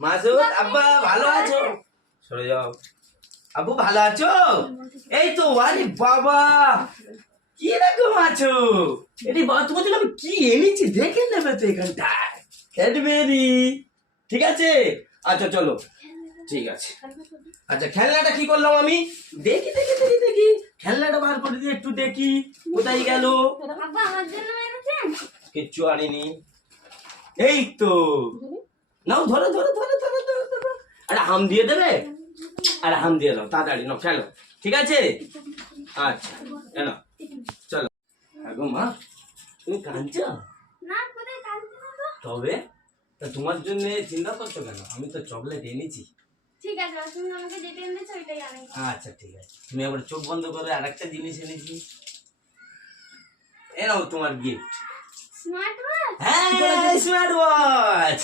মাসুদ আব্বা ভালো আছো? সরে যাও। আব্বু ভালো আছো? এই তো। আরে বাবা কি রকম আছো? এটি বাবা তোমার জন্য আমি কি এনেছি দেখে নেবে তো এখানটা। ক্যাডবেরি। ঠিক আছে, আচ্ছা চলো। ঠিক আছে, আচ্ছা খেলনাটা কি করলাম আমি? দেখি দেখি দেখি দেখি খেলনাটা বার করে দিয়ে একটু দেখি কোথায় গেল। কিচ্ছু আনিনি। এই তো নাও, ধরো ধরো ধরো ধরো ধরো ধরো। আরে হাম দিয়ে দেবে? আরে হাম দিয়ে দাও তাড়াতাড়ি, নাও খেলো। ঠিক আছে, আচ্ছা এনো চলো। আগো মা, তুমি কাঁদছো? তবে তা তোমার জন্য চিন্তা করছো কেন? আমি তো চকলেট এনেছি। ঠিক আছে, তুমি আমাকে যেটা এনেছো ওইটাই আনি। আচ্ছা ঠিক আছে, তুমি আবার চোখ বন্ধ করে আরেকটা জিনিস এনেছি। এ নাও তোমার গিফট। Smart watch? হ্যাঁ, স্মার্ট ওয়াচ।